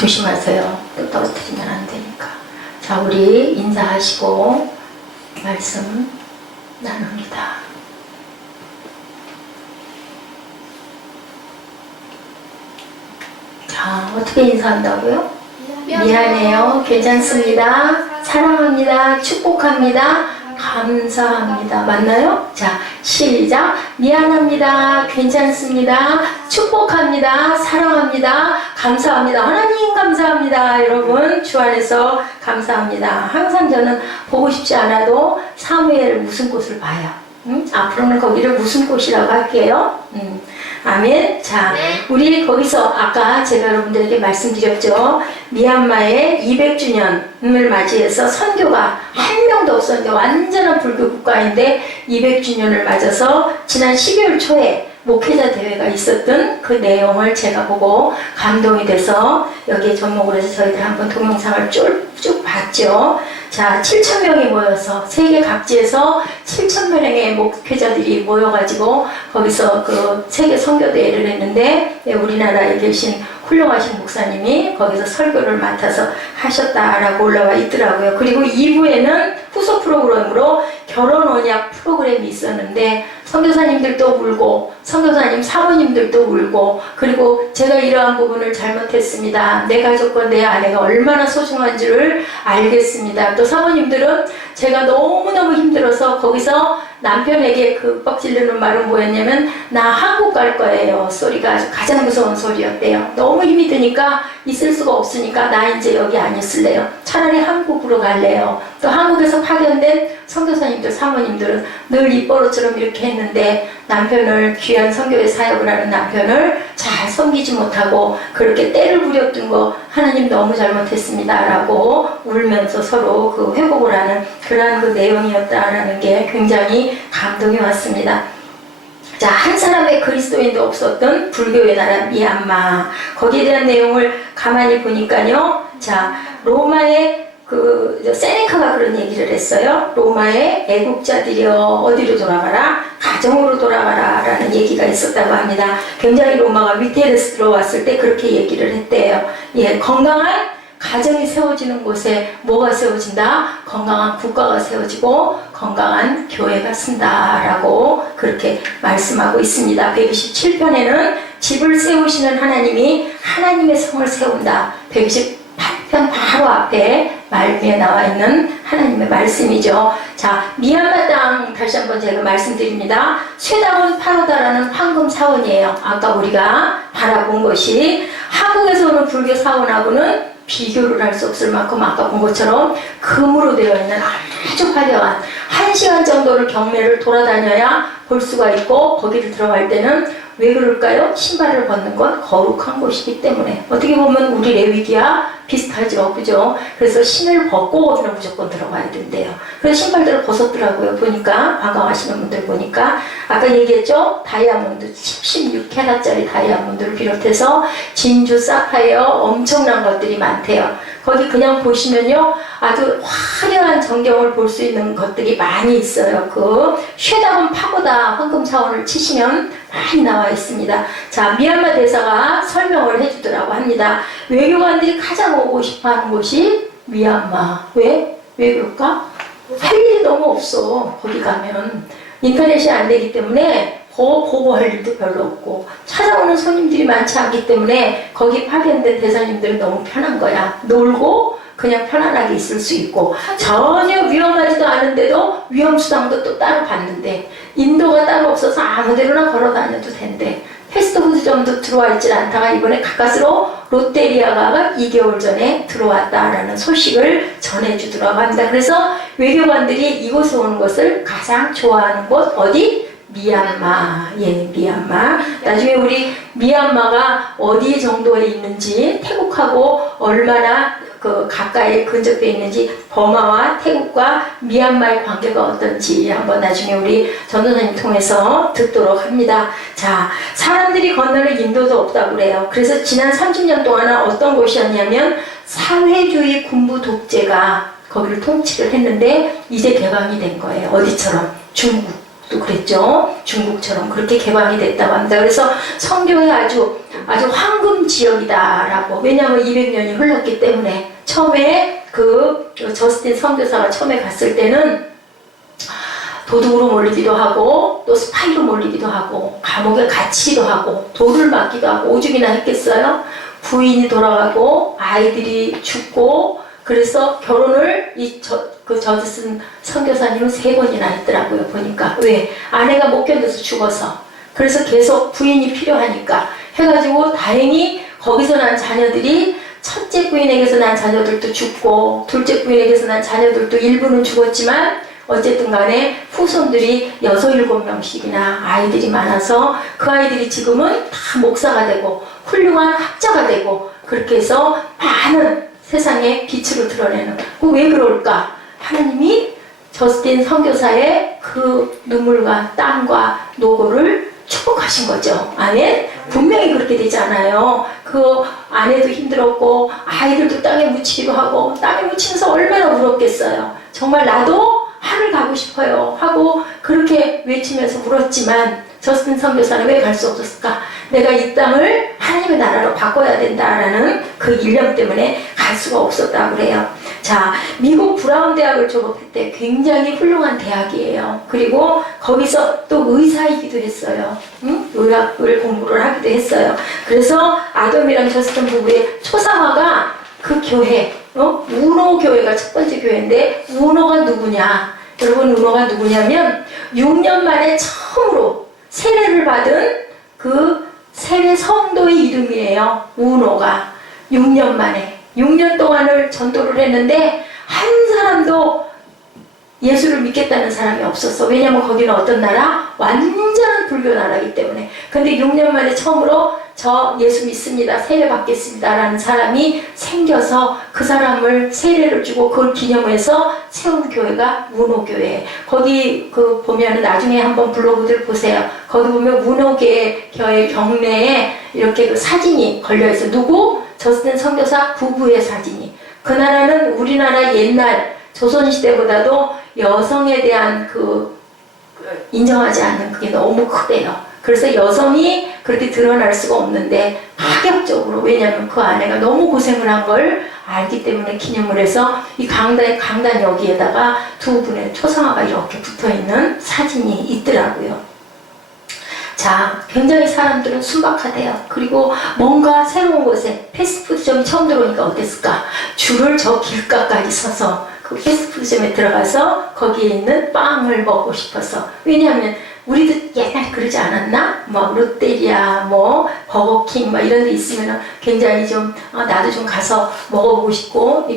조심하세요. 또 떨어뜨리면 안 되니까. 자, 우리 인사하시고 말씀 나눕니다. 자, 어떻게 인사한다고요? 미안해요. 괜찮습니다. 사랑합니다. 축복합니다. 감사합니다. 맞나요? 자, 시작. 미안합니다. 괜찮습니다. 축복합니다. 사랑합니다. 감사합니다. 하나님 감사합니다. 여러분 주 안에서 감사합니다. 항상 저는 보고 싶지 않아도 사무엘 무슨 꽃을 봐요. 앞으로는 거기를 무슨 꽃이라고 할게요. 아멘. 자, 우리 거기서 아까 제가 여러분들에게 말씀드렸죠. 미얀마의 200주년을 맞이해서 선교가 한 명도 없었는데 완전한 불교 국가인데 200주년을 맞아서 지난 12월 초에 목회자 대회가 있었던 그 내용을 제가 보고 감동이 돼서 여기에 접목을 해서 저희들 한번 동영상을 쭉 봤죠. 자, 7,000명이 모여서 세계 각지에서 7,000명의 목회자들이 모여가지고 거기서 그 세계 선교대회를 했는데 우리나라에 계신 훌륭하신 목사님이 거기서 설교를 맡아서 하셨다라고 올라와 있더라고요. 그리고 2부에는 후속 프로그램으로 결혼 언약 프로그램이 있었는데 선교사님들도 울고 선교사님 사모님들도 울고 그리고 제가 이러한 부분을 잘못했습니다. 내 가족과 내 아내가 얼마나 소중한 줄을 알겠습니다. 또 사모님들은 제가 너무너무 힘들어서 거기서 남편에게 그 뻑질르는 말은 뭐였냐면 나 한국 갈 거예요. 소리가 가장 무서운 소리였대요. 너무 힘이 드니까 있을 수가 없으니까 나 이제 여기 안 있을래요. 차라리 한국으로 갈래요. 또 한국에서 파견된 선교사님들 사모님들은 늘 입버릇처럼 이렇게 했는데 남편을 귀한 선교의 사역을 하는 남편을 잘 섬기지 못하고 그렇게 때를 부렸던 거 하나님 너무 잘못했습니다 라고 울면서 서로 그 회복을 하는 그러한 그 내용이었다라는 게 굉장히 감동이 왔습니다. 자, 한 사람의 그리스도인도 없었던 불교의 나라 미얀마, 거기에 대한 내용을 가만히 보니까요. 자, 로마의 세네카가 그런 얘기를 했어요. 로마의 애국자들이여 어디로 돌아가라? 가정으로 돌아가라 라는 얘기가 있었다고 합니다. 굉장히 로마가 위태해서 들어왔을 때 그렇게 얘기를 했대요. 예, 건강한 가정이 세워지는 곳에 뭐가 세워진다? 건강한 국가가 세워지고 건강한 교회가 쓴다라고 그렇게 말씀하고 있습니다. 127편에는 집을 세우시는 하나님이 하나님의 성을 세운다. 128편 바로 앞에 말미에 나와 있는 하나님의 말씀이죠. 자, 미얀마 땅 다시 한번 제가 말씀드립니다. 쇠다운 파로다라는 황금 사원이에요. 아까 우리가 바라본 것이 한국에서 오는 불교 사원하고는 비교를 할 수 없을 만큼 아까 본 것처럼 금으로 되어 있는 아주 화려한 1시간 정도를 경매를 돌아다녀야 볼 수가 있고 거기를 들어갈 때는 왜 그럴까요? 신발을 벗는 건 거룩한 곳이기 때문에 어떻게 보면 우리 레위기와 비슷하죠, 그죠? 그래서 신을 벗고 거기는 무조건 들어가야 된대요. 그래서 신발들을 벗었더라고요. 보니까 관광하시는 분들 보니까 아까 얘기했죠? 다이아몬드 16캐럿짜리 다이아몬드를 비롯해서 진주, 사파이어 엄청난 것들이 많대요. 거기 그냥 보시면요 아주 화려한 전경을 볼 수 있는 것들이 많이 있어요. 그 쉐다곤 파고다 황금 사원을 치시면 많이 나와 있습니다. 자, 미얀마 대사가 설명을 해주더라고 합니다. 외교관들이 가장 오고 싶어하는 곳이 미얀마. 왜 그럴까? 할 일이 너무 없어. 거기 가면 인터넷이 안 되기 때문에 보고할 일도 별로 없고 찾아오는 손님들이 많지 않기 때문에 거기 파견된 대사님들은 너무 편한 거야. 놀고 그냥 편안하게 있을 수 있고 전혀 위험하지도 않은데도 위험수당도 또 따로 받는데 인도가 따로 없어서 아무데로나 걸어 다녀도 된대. 패스트푸드점도 들어와 있질 않다가 이번에 가까스로 롯데리아가 2개월 전에 들어왔다라는 소식을 전해주더라고 합니다. 그래서 외교관들이 이곳에 오는 것을 가장 좋아하는 곳 어디? 미얀마. 예, 미얀마. 나중에 우리 미얀마가 어디 정도에 있는지 태국하고 얼마나 가까이 근접되어 있는지 버마와 태국과 미얀마의 관계가 어떤지 한번 나중에 우리 전도사님 통해서 듣도록 합니다. 자, 사람들이 건너는 인도도 없다고 그래요. 그래서 지난 30년 동안은 어떤 곳이었냐면 사회주의 군부 독재가 거기를 통치를 했는데 이제 개방이 된 거예요. 어디처럼? 중국. 중국도 그랬죠. 중국처럼 그렇게 개방이 됐다고 합니다. 그래서 선교의 아주 황금 지역이다라고. 왜냐하면 200년이 흘렀기 때문에. 처음에 그 저스틴 선교사가 처음에 갔을 때는 도둑으로 몰리기도 하고 또 스파이로 몰리기도 하고 감옥에 갇히기도 하고 돌을 맞기도 하고 오죽이나 했겠어요. 부인이 돌아가고 아이들이 죽고 그래서 결혼을 저스틴 선교사님은 3번이나 했더라고요. 보니까. 왜? 아내가 못 견뎌서 죽어서. 그래서 계속 부인이 필요하니까 해가지고 다행히 거기서 난 자녀들이 첫째 부인에게서 난 자녀들도 죽고 둘째 부인에게서 난 자녀들도 일부는 죽었지만 어쨌든 간에 후손들이 6, 7명씩이나 아이들이 많아서 그 아이들이 지금은 다 목사가 되고 훌륭한 학자가 되고 그렇게 해서 많은 세상에 빛으로 드러내는. 왜 그럴까? 하나님이 저스틴 선교사의 그 눈물과 땀과 노고를 축복하신 거죠. 아멘? 분명히 그렇게 되지 않아요. 그 아내도 힘들었고 아이들도 땅에 묻히기도 하고 땅에 묻히면서 얼마나 울었겠어요. 정말 나도 하늘 가고 싶어요 하고 그렇게 외치면서 울었지만 저스틴 선교사는 왜 갈 수 없었을까? 내가 이 땅을 하나님의 나라로 바꿔야 된다라는 그 일념 때문에 갈 수가 없었다고 그래요. 자, 미국 브라운 대학을 졸업했대. 굉장히 훌륭한 대학이에요. 그리고 거기서 또 의사이기도 했어요. 의학을 공부를 하기도 했어요. 그래서 아덤이랑 저스틴 부부의 초상화가 그 교회, 우노 교회가 첫 번째 교회인데 우노가 누구냐? 여러분 우노가 누구냐면 6년 만에 처음으로 세례를 받은 그 세례 성도의 이름이에요. 우노가 6년 만에 6년 동안을 전도를 했는데 한 사람도 예수를 믿겠다는 사람이 없었어. 왜냐면 거기는 어떤 나라? 완전한 불교 나라이기 때문에. 근데 6년 만에 처음으로 저 예수 믿습니다. 세례 받겠습니다. 라는 사람이 생겨서 그 사람을 세례를 주고 그걸 기념해서 세운 교회가 우노교회. 거기 그 보면은 나중에 한번 블로그들 보세요. 거기 보면 우노교회 경내에 이렇게 그 사진이 걸려있어요. 누구? 저스틴 선교사 부부의 사진이. 그 나라는 우리나라 옛날 조선시대보다도 여성에 대한 인정하지 않는 그게 너무 크대요. 그래서 여성이 그렇게 드러날 수가 없는데 파격적으로, 왜냐하면 그 아내가 너무 고생을 한 걸 알기 때문에 기념을 해서 이 강단 여기에다가 두 분의 초상화가 이렇게 붙어있는 사진이 있더라고요. 자, 굉장히 사람들은 순박하대요. 그리고 뭔가 새로운 곳에 패스트푸드점이 처음 들어오니까 어땠을까? 줄을 저 길가까지 서서 그 패스트푸드점에 들어가서 거기에 있는 빵을 먹고 싶어서. 왜냐하면 우리도 옛날에 그러지 않았나? 뭐 롯데리아, 뭐 버거킹 막 이런 데 있으면 굉장히 좀 나도 좀 가서 먹어보고 싶고,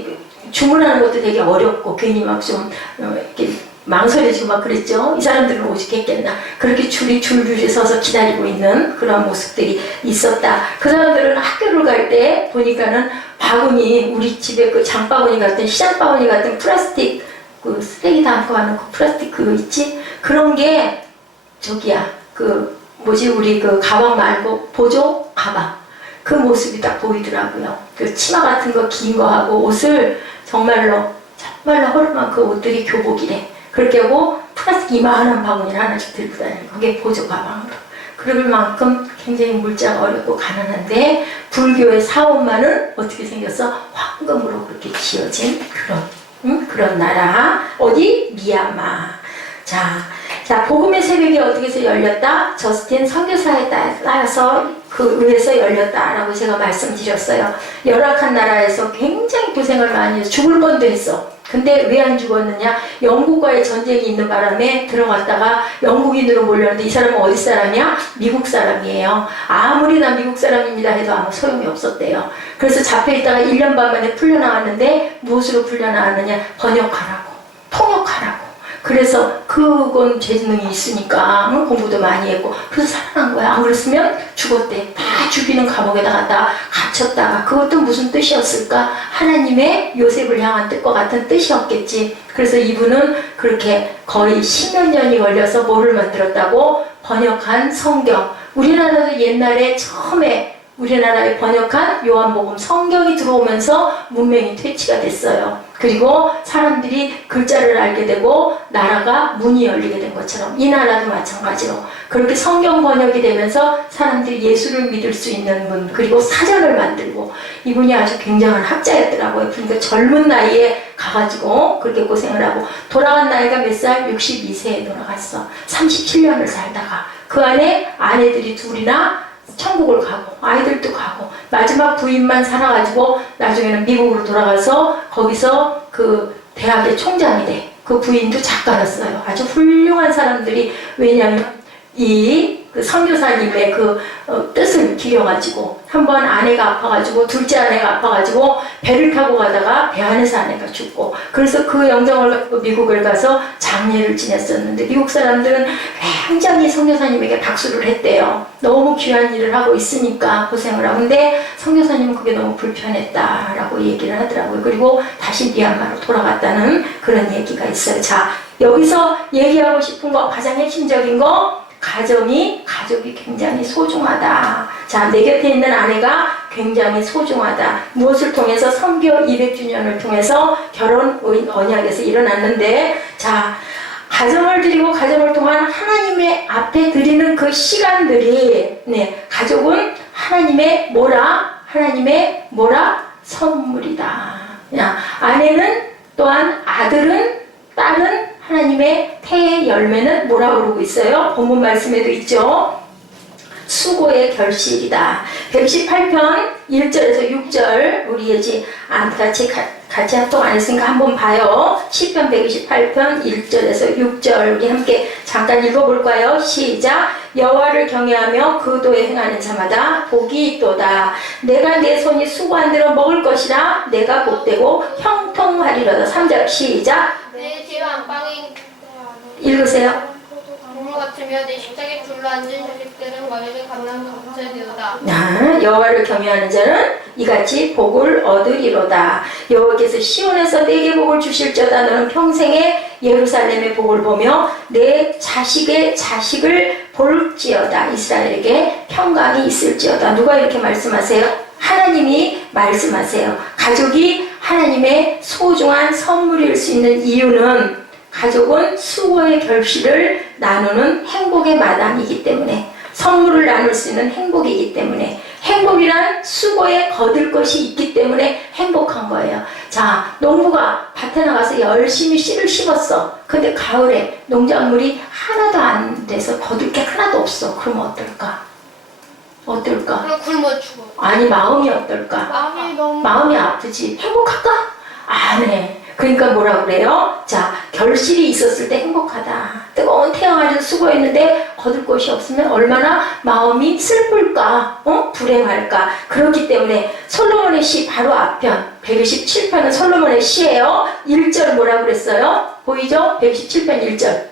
주문하는 것도 되게 어렵고 괜히 막 좀 이렇게 망설여지고 막 그랬죠. 이 사람들은 오죽했겠나. 그렇게 줄줄이 서서 기다리고 있는 그런 모습들이 있었다. 그 사람들은 학교를 갈 때 보니까는 바구니, 우리 집에 그 장바구니 같은, 시장 바구니 같은 플라스틱, 그 쓰레기 담고 가는 그 플라스틱 그거 있지? 그런 게 저기야, 우리 그 가방 말고 보조 가방. 그 모습이 딱 보이더라고요. 그 치마 같은 거 긴 거 하고 옷을 정말로 허름한 그 옷들이 교복이래. 그렇게 하고 플라스틱 이만한 바구니를 하나씩 들고 다니는 그게 보조 가방으로. 그럴 만큼 굉장히 물자가 어렵고 가난한데 불교의 사원만은 어떻게 생겼어? 황금으로 그렇게 지어진 그런 나라. 어디? 미얀마. 자, 복음의 새벽이 어떻게 해서 열렸다? 저스틴 선교사에 따라서 그 의해서 열렸다라고 제가 말씀드렸어요. 열악한 나라에서 굉장히 고생을 많이 해서 죽을 뻔도 했어. 근데 왜 안 죽었느냐? 영국과의 전쟁이 있는 바람에 들어갔다가 영국인으로 몰렸는데 이 사람은 어디 사람이야? 미국 사람이에요. 아무리 나 미국 사람입니다 해도 아무 소용이 없었대요. 그래서 잡혀있다가 1년 반 만에 풀려나왔는데 무엇으로 풀려나왔느냐? 번역하라고, 통역하라고. 그래서 그건 재능이 있으니까 공부도 많이 했고 그래서 살아난 거야. 안 그랬으면 죽었대. 다 죽이는 감옥에다 갖다 갇혔다가. 그것도 무슨 뜻이었을까? 하나님의 요셉을 향한 뜻과 같은 뜻이었겠지. 그래서 이분은 그렇게 거의 10몇 년이 걸려서 뭐를 만들었다고? 번역한 성경. 우리나라도 옛날에 처음에 우리나라에 번역한 요한복음 성경이 들어오면서 문명이 퇴치가 됐어요. 그리고 사람들이 글자를 알게 되고 나라가 문이 열리게 된 것처럼 이 나라도 마찬가지로 그렇게 성경 번역이 되면서 사람들이 예수를 믿을 수 있는 문, 그리고 사전을 만들고, 이분이 아주 굉장한 학자였더라고요. 그러니까 젊은 나이에 가가지고 그렇게 고생을 하고 돌아간 나이가 몇 살? 62세에 돌아갔어. 37년을 살다가 그 안에 아내들이 둘이나 천국을 가고 아이들도 가고 마지막 부인만 살아가지고 나중에는 미국으로 돌아가서 거기서 그 대학의 총장이 돼. 그 부인도 작가였어요. 아주 훌륭한 사람들이, 왜냐하면 그 선교사님의 뜻을 기려가지고 한번 아내가 아파가지고 둘째 아내가 아파가지고 배를 타고 가다가 배 안에서 아내가 죽고, 그래서 그 영정을 갖고 미국을 가서 장례를 지냈었는데 미국 사람들은 굉장히 선교사님에게 박수를 했대요. 너무 귀한 일을 하고 있으니까 고생을 하고. 근데 선교사님은 그게 너무 불편했다라고 얘기를 하더라고요. 그리고 다시 미얀마로 돌아갔다는 그런 얘기가 있어요. 자, 여기서 얘기하고 싶은 거, 가장 핵심적인 거, 가족이 굉장히 소중하다. 자, 내 곁에 있는 아내가 굉장히 소중하다. 무엇을 통해서? 선교 200주년을 통해서 결혼 언약에서 일어났는데, 자, 가정을 드리고 가정을 통한 하나님의 앞에 드리는 그 시간들이, 네, 가족은 하나님의 뭐라? 선물이다. 야, 아내는 또한, 아들은, 딸은 하나님의 태의 열매는 뭐라고 그러고 있어요? 본문 말씀에도 있죠. 수고의 결실이다. 118편 1절에서 6절, 우리 예지 같이 합동 안 했으니까 한번 봐요. 시편 128편 1절에서 6절 우리 함께 잠깐 읽어볼까요? 시작. 여호와를 경외하며 그 도에 행하는 자마다 복이 있도다. 내가 내 손이 수고한 대로 먹을 것이라. 내가 복되고 형통하리로다. 3절 시작. 내 뒤로 안방에 읽으세요. 동물 같으며 내 식탁에 둘러앉은 자식들은 원액을 갚는 감사되도다. 여호와를 경외하는 자는 이같이 복을 얻으리로다. 여호와께서 시온에서 내게 복을 주실저다. 너는 평생에 예루살렘의 복을 보며 내 자식의 자식을 볼지어다. 이스라엘에게 평강이 있을지어다. 누가 이렇게 말씀하세요? 하나님이 말씀하세요. 가족이 하나님의 소중한 선물일 수 있는 이유는, 가족은 수고의 결실을 나누는 행복의 마당이기 때문에, 선물을 나눌 수 있는 행복이기 때문에, 행복이란 수고에 거둘 것이 있기 때문에 행복한 거예요. 자, 농부가 밭에 나가서 열심히 씨를 심었어. 근데 가을에 농작물이 하나도 안 돼서 거둘 게 하나도 없어. 그러면 어떨까? 그럼 굶어 죽어. 아니, 마음이 어떨까? 마음이 아프지. 행복할까? 안 해. 그러니까 뭐라 그래요? 자, 결실이 있었을 때 행복하다. 뜨거운 태양 아래서 수고했는데 거둘 곳이 없으면 얼마나 마음이 슬플까? 불행할까? 그렇기 때문에 솔로몬의 시 바로 앞편 127편은 솔로몬의 시예요. 1절 뭐라 그랬어요? 보이죠? 127편 1절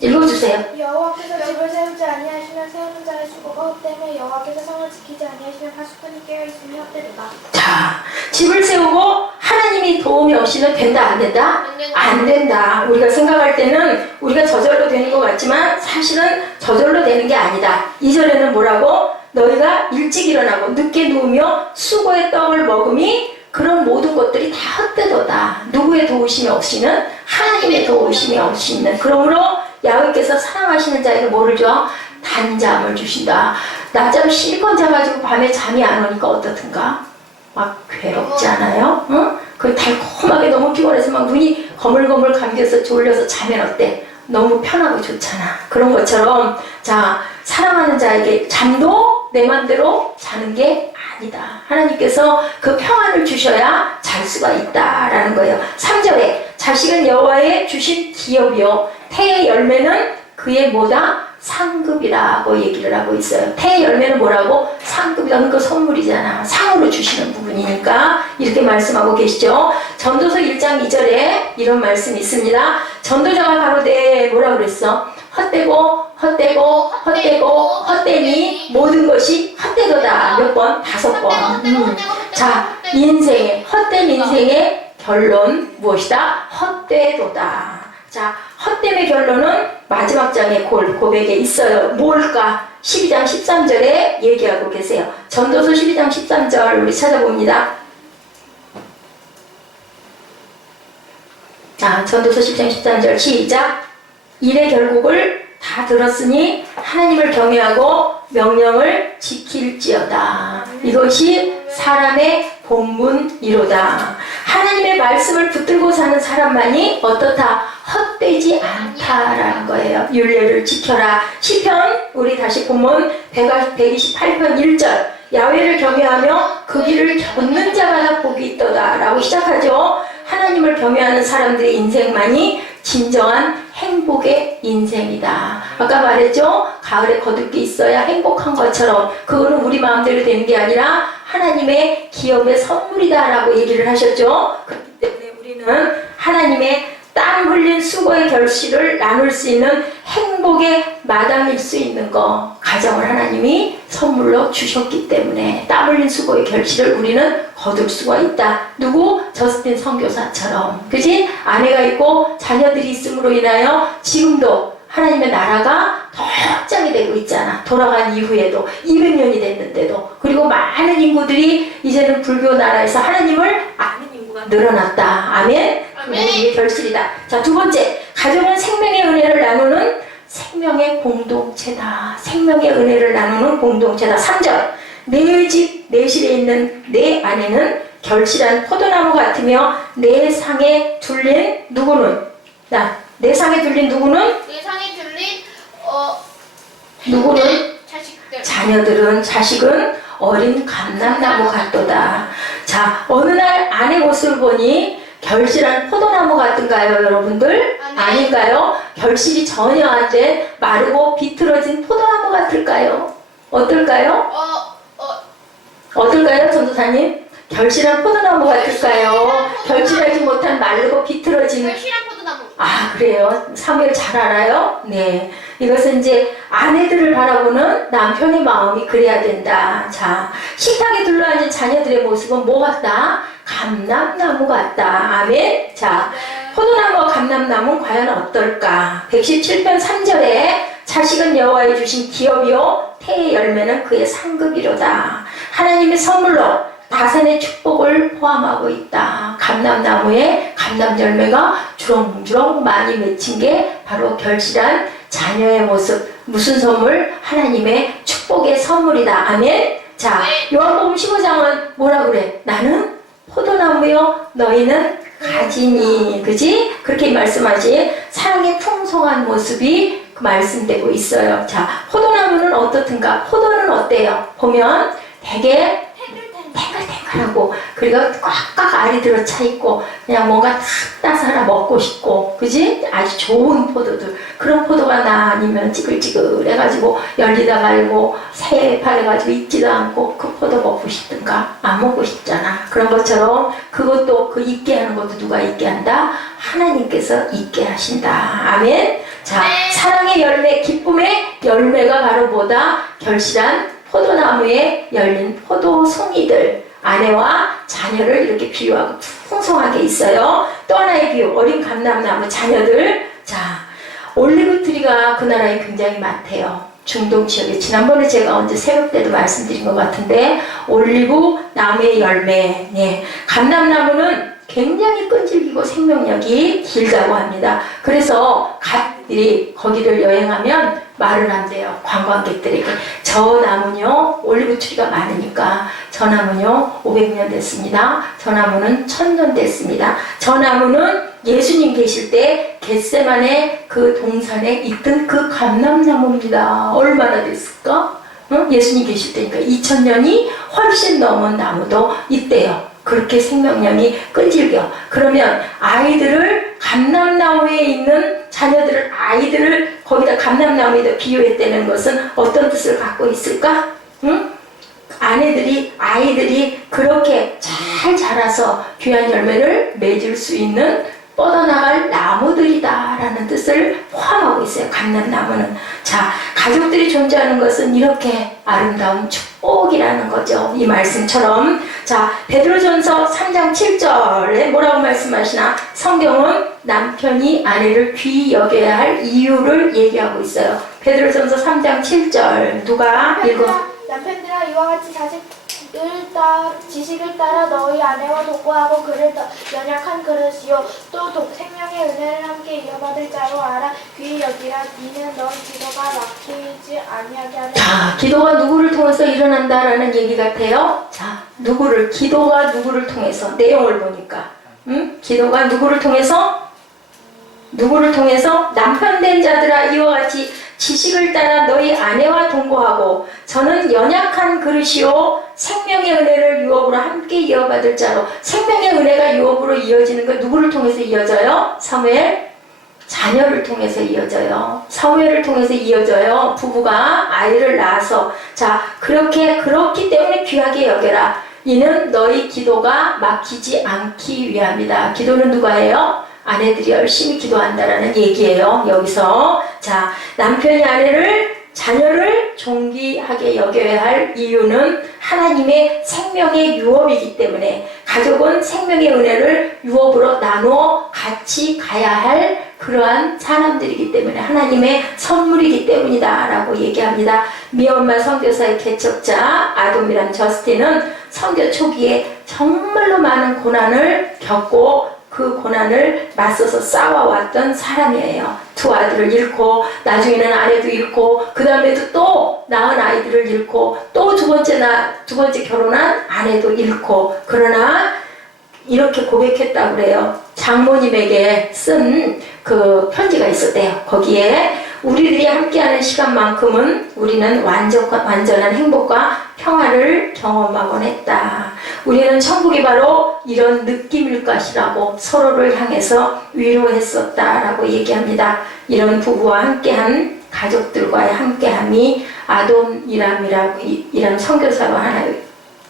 읽어주세요. 여호와께서 집을 세우지 아니하시면 세우는 자의 수고가 헛되며 여호와께서 성을 지키지 아니하시면 파수꾼이 깨어있으며 헛되도다. 자, 집을 세우고 하나님이 도움이 없이는 된다, 안 된다? 안 된다. 우리가 생각할 때는 우리가 저절로 되는 것 같지만 사실은 저절로 되는 게 아니다. 2절에는 뭐라고? 너희가 일찍 일어나고 늦게 누우며 수고의 떡을 먹음이 그런 모든 것들이 다 헛되도다. 누구의 도우심이 없이는? 하나님의 도우심이 없이는. 그러므로 야훼께서 사랑하시는 자에게 뭐를 줘? 단잠을 주신다. 낮잠 실컷 자가지고 밤에 잠이 안 오니까 어떻든가? 막 괴롭지 않아요? 응? 그 달콤하게 너무 피곤해서 막 눈이 거물거물 감겨서 졸려서 자면 어때? 너무 편하고 좋잖아. 그런 것처럼, 자, 사랑하는 자에게 잠도 내 맘대로 자는 게 아니다. 하나님께서 그 평안을 주셔야 잘 수가 있다라는 거예요. 3절에 자식은 여호와의 주신 기업이요 태의 열매는 그의 뭐다? 상급이라고 얘기를 하고 있어요. 태의 열매는 뭐라고? 상급이다. 그러니까 선물이잖아. 상으로 주시는 부분이니까 이렇게 말씀하고 계시죠. 전도서 1장 2절에 이런 말씀이 있습니다. 전도자가 가로되 뭐라 그랬어? 헛되니 모든 것이 헛되도다. 몇 번? 5번. 자, 인생의 헛된 인생의 결론 무엇이다? 헛되도다. 자, 헛됨의 결론은 마지막 장의 고백에 있어요. 뭘까? 12장 13절에 얘기하고 계세요. 전도서 12장 13절 우리 찾아봅니다. 자, 전도서 10장 13절 시작. 일의 결국을 다 들었으니 하나님을 경외하고 명령을 지킬지어다. 이것이 사람의 본분이로다. 하나님의 말씀을 붙들고 사는 사람만이 어떻다? 헛되지 않다라는 거예요. 율례를 지켜라. 시편 우리 다시 본문 128편 1절 야훼를 경외하며 그 길을 걷는 자마다 복이 있도다 라고 시작하죠. 하나님을 경외하는 사람들의 인생만이 진정한 행복의 인생이다. 아까 말했죠? 가을에 거둘 게 있어야 행복한 것처럼 그거는 우리 마음대로 되는 게 아니라 하나님의 기업의 선물이다 라고 얘기를 하셨죠. 그렇기 때문에 우리는 하나님의 땀 흘린 수고의 결실을 나눌 수 있는 행복의 마당일 수 있는 거, 가정을 하나님이 선물로 주셨기 때문에 땀 흘린 수고의 결실을 우리는 거둘 수가 있다. 누구? 저스틴 선교사처럼. 그지? 아내가 있고 자녀들이 있음으로 인하여 지금도 하나님의 나라가 더 확장이 되고 있잖아. 돌아간 이후에도 200년이 됐는데도. 그리고 많은 인구들이 이제는 불교 나라에서 하나님을 아는 인구가 늘어났다. 아멘? 우리의 결실이다. 자, 두 번째, 가정은 생명의 은혜를 나누는 생명의 공동체다. 생명의 은혜를 나누는 공동체다. 3절, 내 집, 내 실에 있는 내 아내는 결실한 포도나무 같으며 내 상에 둘린 누구는? 내 상에 둘린 누구는? 내 상에 들린 누구는? 자식들. 자녀들은, 자식은 어린 감람나무 같도다. 자, 어느 날 아내 모습을 보니 결실한 포도나무 같은가요, 여러분들? 아닌가요? 결실이 전혀 안 된 마르고 비틀어진 포도나무 같을까요? 어떨까요? 어떨까요, 전도사님? 결실한 포도나무 같을까요? 결실하지 못한 마르고 비틀어진. 결실한 포도나무. 아, 그래요? 사무엘 잘 알아요? 네. 이것은 이제 아내들을 바라보는 남편의 마음이 그래야 된다. 자, 식탁에 둘러앉은 자녀들의 모습은 뭐 같다? 감람나무 같다. 아멘. 자, 포도나무와 감람나무는 과연 어떨까? 117편 3절에 자식은 여호와의 주신 기업이요 태의 열매는 그의 상급이로다. 하나님의 선물로 다산의 축복을 포함하고 있다. 감람나무에 감람 열매가 주렁주렁 많이 맺힌 게 바로 결실한 자녀의 모습. 무슨 선물? 하나님의 축복의 선물이다. 아멘. 자, 요한복음 15장은 뭐라 그래? 나는 포도나무요 너희는 가지니. 그지? 그렇게 말씀하지. 사랑의 풍성한 모습이 말씀되고 있어요. 자, 포도나무는 어떻든가? 포도는 어때요? 보면 되게 탱글탱글하고 그리고 꽉꽉 알이 들어차 있고 그냥 뭔가 탁 따서 하나 먹고 싶고, 그지? 아주 좋은 포도들. 그런 포도가 나 아니면 찌글찌글해가지고 열리다 말고 새파래가지고 익지도 않고 그 포도 먹고 싶든가 안 먹고 싶잖아. 그런 것처럼 그것도 그 익게 하는 것도 누가 익게 한다? 하나님께서 익게 하신다. 아멘. 자, 사랑의 열매, 기쁨의 열매가 바로 뭐다? 결실한 포도나무에 열린 포도송이들, 아내와 자녀를 이렇게 비유하고 풍성하게 있어요. 또 하나의 비유, 어린 감람나무 자녀들. 자, 올리브 트리가 그 나라에 굉장히 많대요. 중동 지역에. 지난번에 제가 언제 새벽 때도 말씀드린 것 같은데 올리브 나무의 열매. 네. 감람나무는 굉장히 끈질기고 생명력이 길다고 합니다. 그래서 갓들이 거기를 여행하면 말을 한대요. 관광객들에게. 저 나무는요, 올리브 트리가 많으니까 저 나무는요 500년 됐습니다. 저 나무는 1000년 됐습니다. 저 나무는 예수님 계실 때 겟세마네 그 동산에 있던 그 감람나무입니다. 얼마나 됐을까? 응? 예수님 계실 때니까 2000년이 훨씬 넘은 나무도 있대요. 그렇게 생명력이 끈질겨. 그러면 아이들을 감람나무에 있는 자녀들을, 아이들을 거기다 감람나무에다 비유했다는 것은 어떤 뜻을 갖고 있을까? 응? 아이들이 그렇게 잘 자라서 귀한 열매를 맺을 수 있는 뻗어나갈 나무들이다라는 뜻을 포함하고 있어요. 감람나무는. 자, 가족들이 존재하는 것은 이렇게 아름다운 축복이라는 거죠. 이 말씀처럼. 자, 베드로전서 3장 7절에 뭐라고 말씀하시나? 성경은 남편이 아내를 귀히 여겨야 할 이유를 얘기하고 있어요. 베드로전서 3장 7절 누가 읽어? 남편들아 이와 같이 지식을 따라 너희 아내와 독고하고 그를 연약한 그릇이요 또 생명의 은혜를 함께 이어받을 자로 알아 귀히 여기라. 이는 넌 기도가 막히지 아니하게 하는. 자, 기도가 누구를 통해서 일어난다라는 얘기 같아요. 자, 기도가 누구를 통해서 내용을 보니까 기도가 누구를 통해서 남편 된 자들아 이와 같이 지식을 따라 너희 아내와 동거하고 저는 연약한 그릇이요 생명의 은혜를 유업으로 함께 이어받을 자로. 생명의 은혜가 유업으로 이어지는 건 누구를 통해서 이어져요? 사무엘? 자녀를 통해서 이어져요. 사무엘을 통해서 이어져요. 부부가 아이를 낳아서. 자, 그렇기 때문에 귀하게 여겨라. 이는 너희 기도가 막히지 않기 위함이다. 기도는 누가 해요? 아내들이 열심히 기도한다라는 얘기예요. 여기서 자, 남편이 자녀를 존귀하게 여겨야 할 이유는 하나님의 생명의 유업이기 때문에 가족은 생명의 은혜를 유업으로 나누어 같이 가야 할 그러한 사람들이기 때문에 하나님의 선물이기 때문이다 라고 얘기합니다. 미얀마 선교사의 개척자 아돔이란 저스틴은 선교 초기에 정말로 많은 고난을 겪고 그 고난을 맞서서 싸워왔던 사람이에요. 두 아들을 잃고 나중에는 아내도 잃고 그 다음에도 또 낳은 아이들을 잃고 또 두 번째 결혼한 아내도 잃고 그러나 이렇게 고백했다고 그래요. 장모님에게 쓴 그 편지가 있었대요. 거기에 우리들이 함께하는 시간만큼은 우리는 완전한 행복과 평화를 경험하곤 했다. 우리는 천국이 바로 이런 느낌일 것이라고 서로를 향해서 위로했었다라고 얘기합니다. 이런 부부와 함께한 가족들과의 함께함이 아돔이란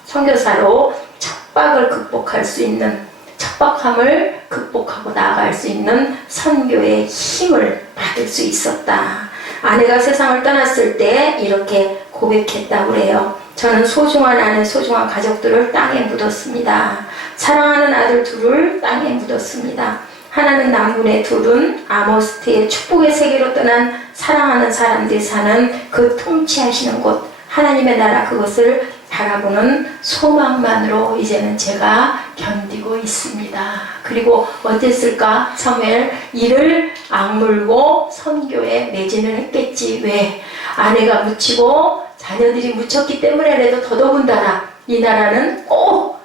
선교사로 척박을 극복할 수 있는 척박함을 극복하고 나아갈 수 있는 선교의 힘을 받을 수 있었다. 아내가 세상을 떠났을 때 이렇게 고백했다고 그래요. 저는 소중한 아내, 소중한 가족들을 땅에 묻었습니다. 사랑하는 아들 둘을 땅에 묻었습니다. 하나는 남군의, 둘은 아모스트의 축복의 세계로 떠난 사랑하는 사람들이 사는 그 통치하시는 곳, 하나님의 나라 그것을 바라보는 소망만으로 이제는 제가 견디고 있습니다. 그리고 어땠을까? 사무엘 이를 악물고 선교에 매진을 했겠지. 왜? 아내가 묻히고 자녀들이 묻혔기 때문에라도 더더군다나 이 나라는 꼭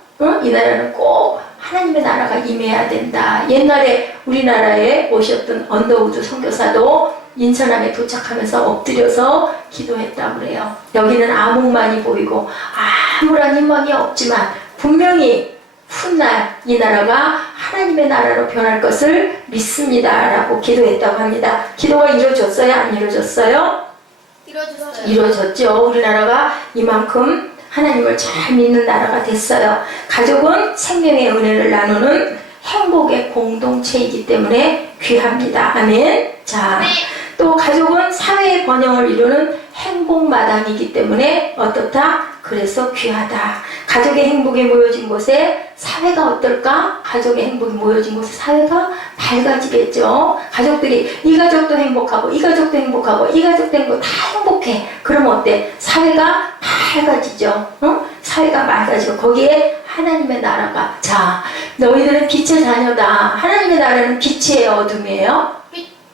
하나님의 나라가 임해야 된다. 옛날에 우리나라에 오셨던 언더우드 선교사도 인천함에 도착하면서 엎드려서 기도했다고 그래요. 여기는 암흑만이 보이고 아무런 희망이 없지만 분명히 훗날 이 나라가 하나님의 나라로 변할 것을 믿습니다 라고 기도했다고 합니다. 기도가 이루어졌어요? 안 이루어졌어요? 이루어졌죠. 우리나라가 이만큼 하나님을 잘 믿는 나라가 됐어요. 가족은 생명의 은혜를 나누는 행복의 공동체이기 때문에 귀합니다. 아멘. 자, 또 가족은 사회의 번영을 이루는 행복마당이기 때문에 어떻다? 그래서 귀하다. 가족의 행복이 모여진 곳에 사회가 어떨까? 가족의 행복이 모여진 곳에 사회가 밝아지겠죠. 가족들이 이 가족도 행복하고 이 가족도 행복하고 이 가족도 행복하고 다 행복해. 그러면 어때? 사회가 밝아지죠. 사회가 밝아지고 거기에 하나님의 나라가. 자, 너희들은 빛의 자녀다. 하나님의 나라는 빛이에요, 어둠이에요?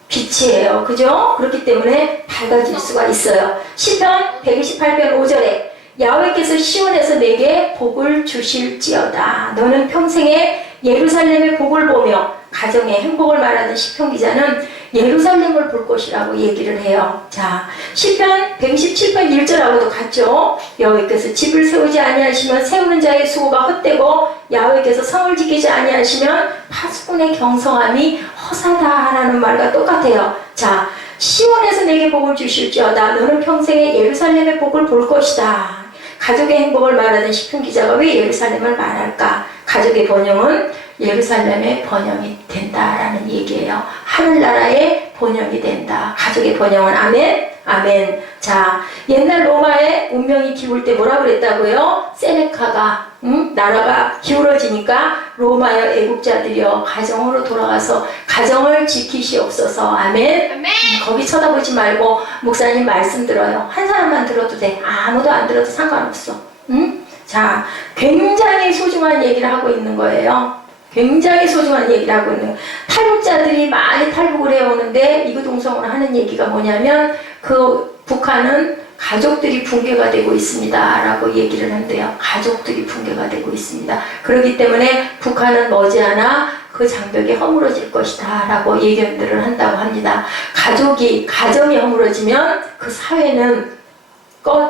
빛이에요. 그죠? 그렇기 때문에 밝아질 수가 있어요. 시편 128편 5절에 야훼께서 시온에서 내게 복을 주실지어다. 너는 평생에 예루살렘의 복을 보며 가정의 행복을 말하는 시편 기자는 예루살렘을 볼 것이라고 얘기를 해요. 자, 시편 127편 1절하고도 같죠. 여호와께서 집을 세우지 아니하시면 세우는 자의 수고가 헛되고 야훼께서 성을 지키지 아니하시면 파수꾼의 경성함이 허사다라는 말과 똑같아요. 자, 시온에서 내게 복을 주실지어다. 너는 평생에 예루살렘의 복을 볼 것이다. 가족의 행복을 말하는 시편 기자가 왜 예루살렘을 말할까? 가족의 번영은 예루살렘의 번영이 된다라는 얘기예요. 하늘나라의 번영이 된다. 가족의 번영은 아멘. 아멘. 자, 옛날 로마의 운명이 기울 때 뭐라 그랬다고요? 세네카가 나라가 기울어지니까 로마여 애국자들이여 가정으로 돌아가서 가정을 지키시옵소서. 아멘. 아멘. 거기 쳐다보지 말고 목사님 말씀 들어요. 한 사람만 들어도 돼. 아무도 안 들어도 상관없어. 자, 굉장히 소중한 얘기를 하고 있는 거예요. 굉장히 소중한 얘기를 하고 있는 거예요. 탈북자들이 많이 탈북을 해오는데 이구동성으로 하는 얘기가 뭐냐면 그 북한은 가족들이 붕괴가 되고 있습니다 라고 얘기를 한대요. 가족들이 붕괴가 되고 있습니다. 그렇기 때문에 북한은 머지않아 그 장벽이 허물어질 것이다 라고 예견들을 한다고 합니다. 가정이 허물어지면 그 사회는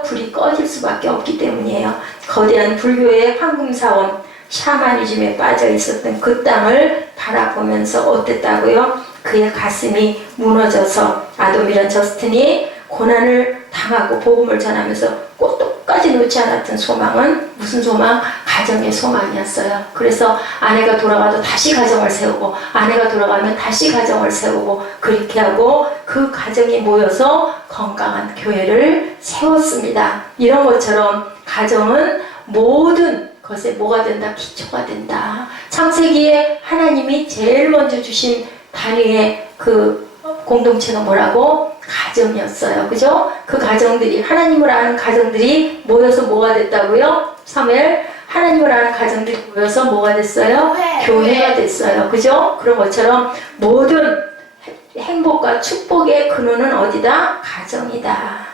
불이 꺼질 수밖에 없기 때문이에요. 거대한 불교의 황금사원 샤머니즘에 빠져 있었던 그 땅을 바라보면서 어땠다고요? 그의 가슴이 무너져서 아돔이란 저스틴이 고난을 당하고 복음을 전하면서 꽃도까지 놓지 않았던 소망은 무슨 소망? 가정의 소망이었어요. 그래서 아내가 돌아가도 다시 가정을 세우고 아내가 돌아가면 다시 가정을 세우고 그렇게 하고 그 가정이 모여서 건강한 교회를 세웠습니다. 이런 것처럼 가정은 모든 것에 뭐가 된다? 기초가 된다. 창세기에 하나님이 제일 먼저 주신 단위의 그 공동체가 뭐라고? 가정이었어요. 그죠? 그 가정들이, 하나님을 아는 가정들이 모여서 뭐가 됐다고요? 사무엘, 하나님을 아는 가정들이 모여서 뭐가 됐어요? 교회가 됐어요. 그죠? 그런 것처럼 모든 행복과 축복의 근원은 어디다? 가정이다.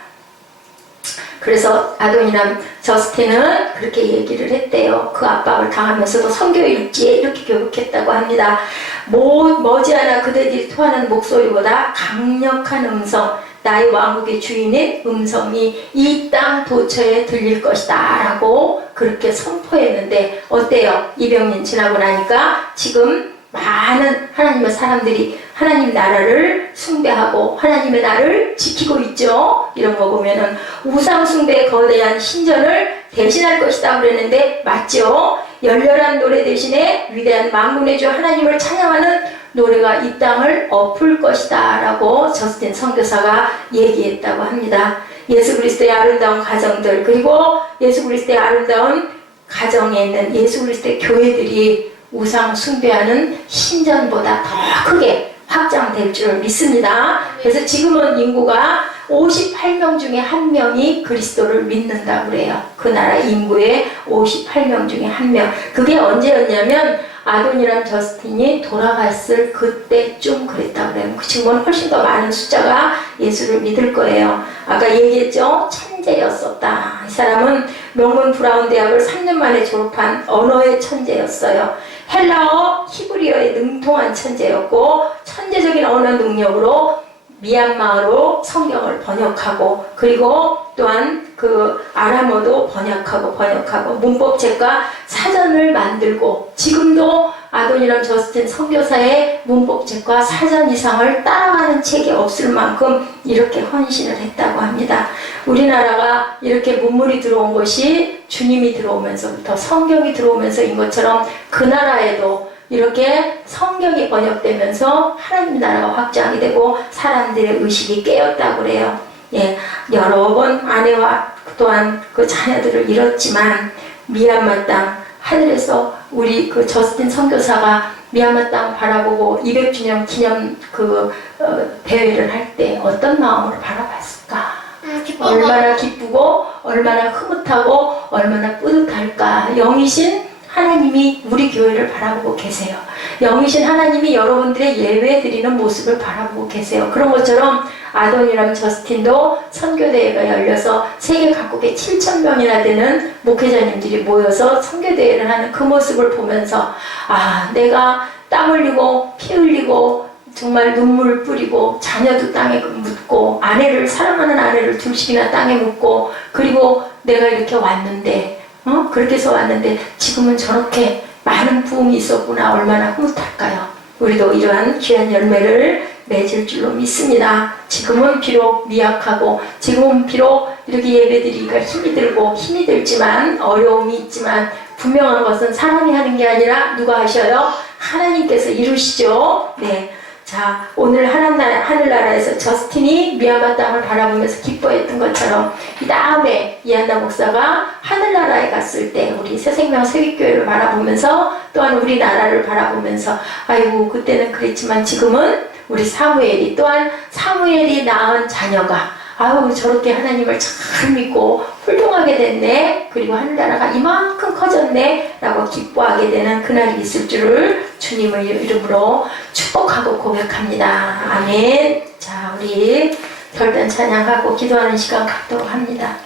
그래서 아도니람 저스틴은 그렇게 얘기를 했대요. 그 압박을 당하면서도 선교일지에 이렇게 교육했다고 합니다. 머지않아 그대들이 토하는 목소리보다 강력한 음성, 나의 왕국의 주인의 음성이 이 땅 도처에 들릴 것이다 라고 그렇게 선포했는데 어때요? 200년 지나고 나니까 지금 많은 하나님의 사람들이 하나님 나라를 숭배하고 하나님의 나라를 지키고 있죠. 이런 거 보면은 우상 숭배의 거대한 신전을 대신할 것이다 그랬는데 맞죠? 열렬한 노래 대신에 위대한 만군의 주 하나님을 찬양하는 노래가 이 땅을 엎을 것이다 라고 저스틴 선교사가 얘기했다고 합니다. 예수 그리스도의 아름다운 가정들 그리고 예수 그리스도의 아름다운 가정에 있는 예수 그리스도의 교회들이 우상 숭배하는 신전보다 더 크게 확장될 줄 믿습니다. 그래서 지금은 인구가 58명 중에 1명이 그리스도를 믿는다고 그래요. 그 나라 인구의 58명 중에 1명. 그게 언제였냐면 아도니람 저스틴이 돌아갔을 그때쯤 그랬다고 그래요. 그 친구는 훨씬 더 많은 숫자가 예수를 믿을 거예요. 아까 얘기했죠? 천재였었다. 이 사람은 명문 브라운 대학을 3년 만에 졸업한 언어의 천재였어요. 헬라어, 히브리어에 능통한 천재였고 천재적인 언어 능력으로 미얀마어로 성경을 번역하고 그리고 또한 그 아람어도 번역하고 문법책과 사전을 만들고 지금도 아도니람 저스틴 선교사의 문법책과 사전 이상을 따라가는 책이 없을 만큼 이렇게 헌신을 했다고 합니다. 우리나라가 이렇게 문물이 들어온 것이 주님이 들어오면서부터 성경이 들어오면서인 것처럼 그 나라에도 이렇게 성경이 번역되면서 하나님 나라가 확장이 되고 사람들의 의식이 깨었다고 그래요. 예, 여러 번 아내와 또한 그 자녀들을 잃었지만 미얀마 땅 하늘에서 우리 그 저스틴 선교사가 미얀마 땅 바라보고 200주년 기념 대회를 할 때 어떤 마음으로 바라봤을까? 얼마나 기쁘고 얼마나 흐뭇하고 얼마나 뿌듯할까? 영이신 하나님이 우리 교회를 바라보고 계세요. 영이신 하나님이 여러분들의 예배드리는 모습을 바라보고 계세요. 그런 것처럼 아도니람 저스틴도 선교대회가 열려서 세계 각국에 7,000명이나 되는 목회자님들이 모여서 선교대회를 하는 그 모습을 보면서 아, 내가 땀 흘리고 피 흘리고 정말 눈물을 뿌리고 자녀도 땅에 묻고 사랑하는 아내를 둘씩이나 땅에 묻고 그리고 내가 이렇게 왔는데 그렇게 해서 왔는데 지금은 저렇게 많은 부흥이 있었구나. 얼마나 흐뭇할까요? 우리도 이러한 귀한 열매를 맺을 줄로 믿습니다. 지금은 비록 미약하고 지금은 비록 이렇게 예배드리기가 힘이 들지만 어려움이 있지만 분명한 것은 사람이 하는 게 아니라 누가 하셔요? 하나님께서 이루시죠. 네. 자, 오늘 하늘나라에서 저스틴이 미얀마 땅을 바라보면서 기뻐했던 것처럼 이 다음에 이한나 목사가 하늘나라에 갔을 때 우리 새생명 세빛교회를 바라보면서 또한 우리나라를 바라보면서 아이고 그때는 그랬지만 지금은 우리 사무엘이 또한 사무엘이 낳은 자녀가 아유 저렇게 하나님을 잘 믿고 훌륭하게 됐네 그리고 하늘나라가 이만큼 커졌네 라고 기뻐하게 되는 그날이 있을 줄을 주님의 이름으로 축복하고 고백합니다. 아멘. 자 우리 별단 찬양하고 기도하는 시간 갖도록 합니다.